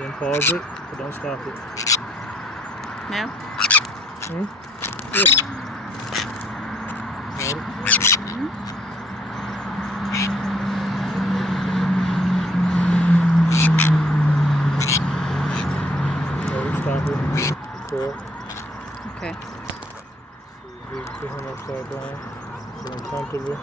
Then pause it, but don't stop it. Now? Hmm? Yeah. Got it. Stop it. Record. Okay. Get him upside down. Get him comfortable.